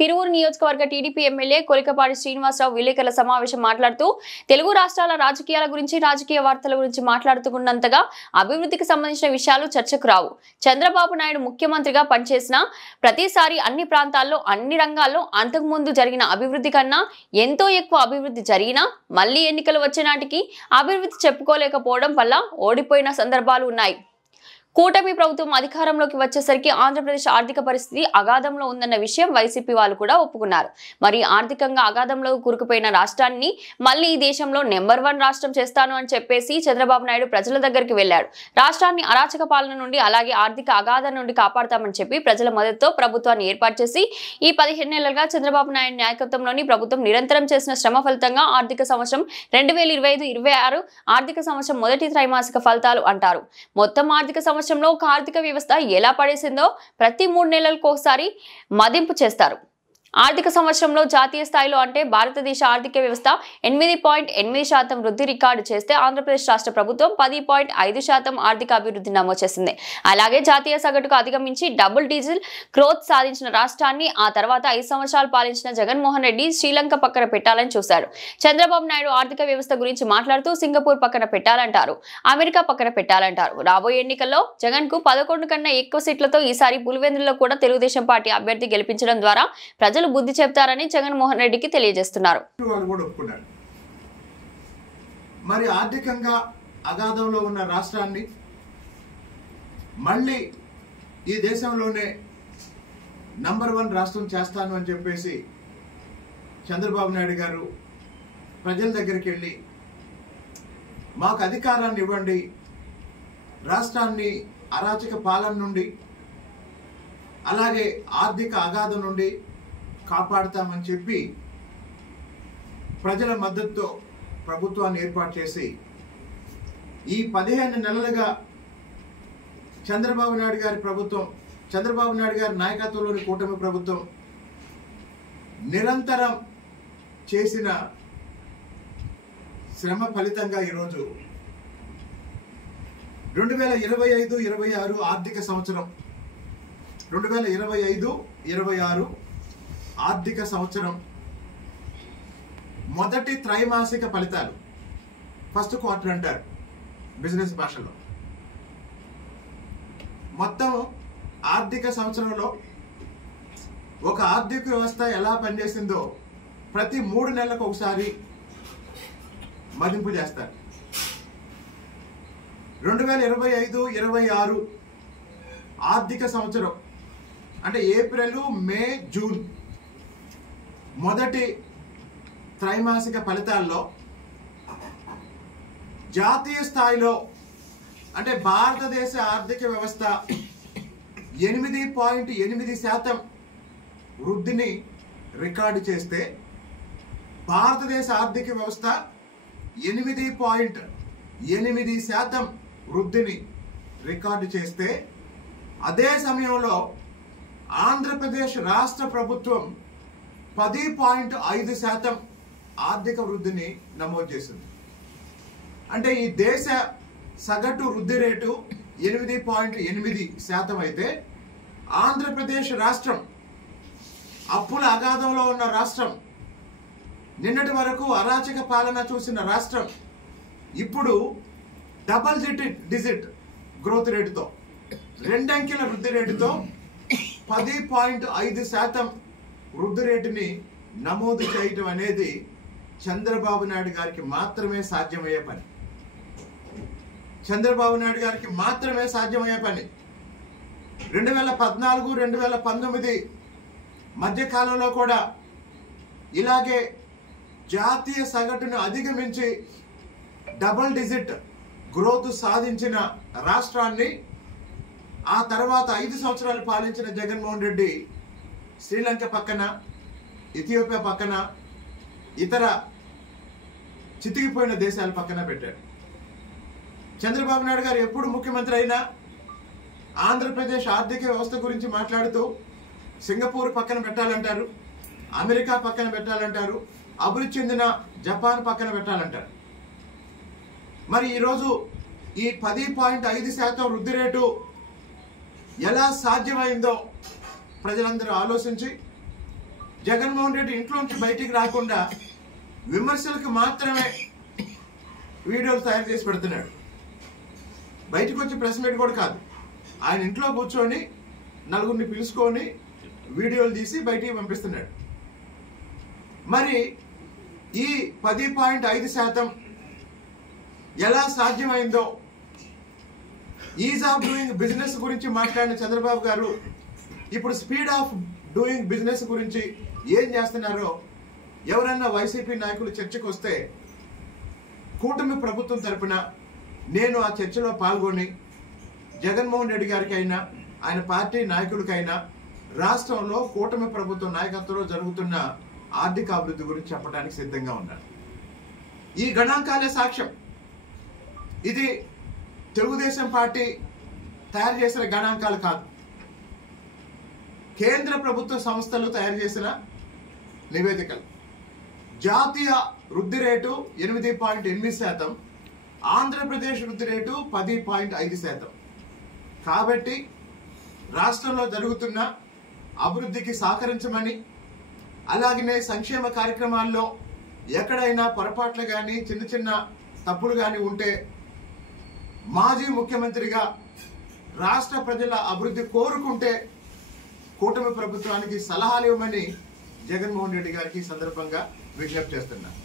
తిరువూరు నియోజకవర్గ TDP MLA కొలికపాటి Srinivasarao విలేకరుల సమావేశం మాట్లాడుతూ తెలుగు రాష్ట్రాల రాజకీయాల గురించి రాజకీయ వార్తల గురించి మాట్లాడుతున్నంతగా అభివృద్ధికి సంబంధించిన విషయాలు చర్చకు రావు. చంద్రబాబు నాయుడు ముఖ్యమంత్రిగా పనిచేసిన ప్రతిసారి అన్ని ప్రాంతాల్లో అన్ని రంగాల్లో అంతకుముందు జరిగిన అభివృద్ధి కన్నా ఎంతో ఎక్కువ అభివృద్ధి జరిగినా మళ్లీ ఎన్నికలు వచ్చే నాటికి అభివృద్ధి చెప్పుకోలేకపోవడం వల్ల ఓడిపోయిన సందర్భాలు ఉన్నాయి. కూటమి ప్రభుత్వం అధికారంలోకి వచ్చేసరికి ఆంధ్రప్రదేశ్ ఆర్థిక పరిస్థితి అగాధంలో ఉందన్న విషయం వైసీపీ వాళ్ళు కూడా ఒప్పుకున్నారు. మరి ఆర్థికంగా అగాధంలో కూరుకుపోయిన రాష్ట్రాన్ని మళ్ళీ ఈ దేశంలో నెంబర్ 1 రాష్ట్రం చేస్తాను అని చెప్పేసి చంద్రబాబు నాయుడు ప్రజల దగ్గరికి వెళ్లాడు. రాష్ట్రాన్ని అరాచక పాలన నుండి అలాగే ఆర్థిక అగాధం నుండి కాపాడతామని చెప్పి ప్రజల మద్దతుతో ప్రభుత్వాన్ని ఏర్పాటు చేసి ఈ 15 నెలలుగా చంద్రబాబు నాయుడు నాయకత్వంలోని ప్రభుత్వం నిరంతరం చేసిన శ్రమ ఫలితంగా ఆర్థిక సంవత్సరం 2025-26 ఆర్థిక సంవత్సరం మొదటి త్రైమాసిక ఫలితాలు అంటారు. మొత్తం ఆర్థిక సంవత్సరంలో ఒక ఆర్థిక వ్యవస్థ ఎలా పడేసిందో ప్రతి 3 నెలలకు ఒకసారి మదింపు చేస్తారు. ఆర్థిక సంవత్సరంలో జాతీయ స్థాయిలో అంటే భారతదేశ ఆర్థిక వ్యవస్థ 8.8% వృద్ధి రికార్డు చేస్తే ఆంధ్రప్రదేశ్ రాష్ట్ర ప్రభుత్వం 10.5% ఆర్థిక అభివృద్ధి నమోదు చేసింది. అలాగే జాతీయ సగటుకు అధిగమించి డబుల్ డిజిట్ గ్రోత్ సాధించిన రాష్ట్రాన్ని ఆ తర్వాత 5 సంవత్సరాలు పాలించిన జగన్మోహన్ రెడ్డి శ్రీలంక పక్కన పెట్టాలని చూశాడు. చంద్రబాబు నాయుడు ఆర్థిక వ్యవస్థ గురించి మాట్లాడుతూ సింగపూర్ పక్కన పెట్టాలంటారు, అమెరికా పక్కన పెట్టాలంటారు. రాబోయే ఎన్నికల్లో జగన్ కు 11 కన్నా ఎక్కువ సీట్లతో ఈసారి పులివెందులలో కూడా తెలుగుదేశం పార్టీ అభ్యర్థి గెలిపించడం ద్వారా ప్రజలు బుద్ధి చెప్తారని జగన్మోహన్ రెడ్డికి తెలియజేస్తున్నారు. మరి ఆర్థికంగా అగాధంలో ఉన్న రాష్ట్రాన్ని మళ్ళీ ఈ దేశంలోనే నంబర్ 1 రాష్ట్రం చేస్తాను అని చెప్పేసి చంద్రబాబు నాయుడు గారు ప్రజల దగ్గరికి వెళ్ళి మాకు అధికారాన్ని ఇవ్వండి, రాష్ట్రాన్ని అరాచక పాలన నుండి అలాగే ఆర్థిక అగాధం నుండి కాపాడుతామని చెప్పి ప్రజల మద్దతుతో ప్రభుత్వాన్ని ఏర్పాటు చేసి ఈ 15 నెలలుగా చంద్రబాబు నాయుడు గారి ప్రభుత్వం, చంద్రబాబు నాయుడు గారి నాయకత్వంలోని కూటమి ప్రభుత్వం నిరంతరం చేసిన శ్రమ ఫలితంగా ఈరోజు 2025-26 ఆర్థిక సంవత్సరం 2025-26 ఆర్థిక సంవత్సరం మొదటి త్రైమాసిక ఫలితాలు, ఫస్ట్ క్వార్టర్ అంటారు బిజినెస్ భాషలో. మొత్తం ఆర్థిక సంవత్సరంలో ఒక ఆర్థిక వ్యవస్థ ఎలా పనిచేసిందో ప్రతి 3 నెలలకు ఒకసారి మదింపు చేస్తారు. 2025-26 ఆర్థిక సంవత్సరం అంటే ఏప్రిల్, మే, జూన్ మొదటి త్రైమాసిక ఫలితాల్లో జాతీయ స్థాయిలో అంటే భారతదేశ ఆర్థిక వ్యవస్థ 8.8% వృద్ధిని రికార్డు చేస్తే భారతదేశ ఆర్థిక వ్యవస్థ 8.8% వృద్ధిని రికార్డు చేస్తే అదే సమయంలో ఆంధ్రప్రదేశ్ రాష్ట్ర ప్రభుత్వం 10.5% ఆర్థిక వృద్ధిని నమోదు చేసింది. అంటే ఈ దేశ సగటు వృద్ధి రేటు 8.8% అయితే ఆంధ్రప్రదేశ్ రాష్ట్రం అప్పుల అగాధంలో ఉన్న రాష్ట్రం, నిన్నటి వరకు అరాచక పాలన చూసిన రాష్ట్రం ఇప్పుడు డబుల్ డిజిట్ గ్రోత్ రేటుతో 2 అంకెల వృద్ధి రేటుతో 10.5% వృద్ధి రేటుని నమోదు చేయటం అనేది చంద్రబాబు నాయుడు గారికి మాత్రమే సాధ్యమయ్యే పని. చంద్రబాబు నాయుడు గారికి మాత్రమే సాధ్యమయ్యే పని. 2014-2019 మధ్య కాలంలో కూడా ఇలాగే జాతీయ సగటును అధిగమించి డబుల్ డిజిట్ గ్రోత్ సాధించిన రాష్ట్రాన్ని ఆ తర్వాత 5 సంవత్సరాలు పాలించిన జగన్మోహన్ రెడ్డి శ్రీలంక పక్కన, ఇథియోపియా పక్కన, ఇతర చితికిపోయిన దేశాల పక్కన పెట్టాడు. చంద్రబాబు నాయుడు గారు ఎప్పుడు ముఖ్యమంత్రి అయినా ఆంధ్రప్రదేశ్ ఆర్థిక వ్యవస్థ గురించి మాట్లాడుతూ సింగపూర్ పక్కన పెట్టాలంటారు, అమెరికా పక్కన పెట్టాలంటారు, అభివృద్ధి చెందిన జపాన్ పక్కన పెట్టాలంటారు. మరి ఈరోజు ఈ 10.5% వృద్ధి రేటు ఎలా సాధ్యమైందో ప్రజలందరూ ఆలోచించి జగన్మోహన్ రెడ్డి ఇంట్లోంచి బయటికి రాకుండా విమర్శలకు మాత్రమే వీడియోలు తయారు చేసి పెడుతున్నాడు. బయటకు వచ్చి ప్రెస్ మీట్ కూడా కాదు, ఆయన ఇంట్లో కూర్చొని నలుగురిని పిలుచుకొని వీడియోలు తీసి బయటికి పంపిస్తున్నాడు. మరి ఈ 10.5% ఎలా సాధ్యమైందో, ఈజ్ ఆఫ్ డూయింగ్ బిజినెస్ గురించి మాట్లాడిన చంద్రబాబు గారు ఇప్పుడు స్పీడ్ ఆఫ్ డూయింగ్ బిజినెస్ గురించి ఏం చేస్తున్నారో ఎవరన్నా వైసీపీ నాయకులు చర్చకు వస్తే కూటమి ప్రభుత్వం తరపున నేను ఆ చర్చలో పాల్గొని జగన్మోహన్ రెడ్డి గారికి అయినా ఆయన పార్టీ నాయకులకైనా రాష్ట్రంలో కూటమి ప్రభుత్వం నాయకత్వంలో జరుగుతున్న ఆర్థిక అభివృద్ధి గురించి చెప్పడానికి సిద్ధంగా ఉన్నారు. ఈ గణాంకాలే సాక్ష్యం. ఇది తెలుగుదేశం పార్టీ తయారు చేసిన గణాంకాలు కాదు, కేంద్ర ప్రభుత్వ సంస్థలు తయారు చేసిన నివేదికలు. జాతీయ వృద్ధి రేటు 8.8%, ఆంధ్రప్రదేశ్ వృద్ధి రేటు 10.5%. కాబట్టి రాష్ట్రంలో జరుగుతున్న అభివృద్ధికి సహకరించమని, అలాగనే సంక్షేమ కార్యక్రమాల్లో ఎక్కడైనా పొరపాట్లు కానీ చిన్న చిన్న తప్పులు కానీ ఉంటే మాజీ ముఖ్యమంత్రిగా రాష్ట్ర ప్రజల అభివృద్ధి కోరుకుంటే కూటమి ప్రభుత్వానికి సలహాలు ఇవ్వమని జగన్మోహన్ రెడ్డి గారికి సందర్భంగా విజ్ఞప్తి చేస్తున్నారు.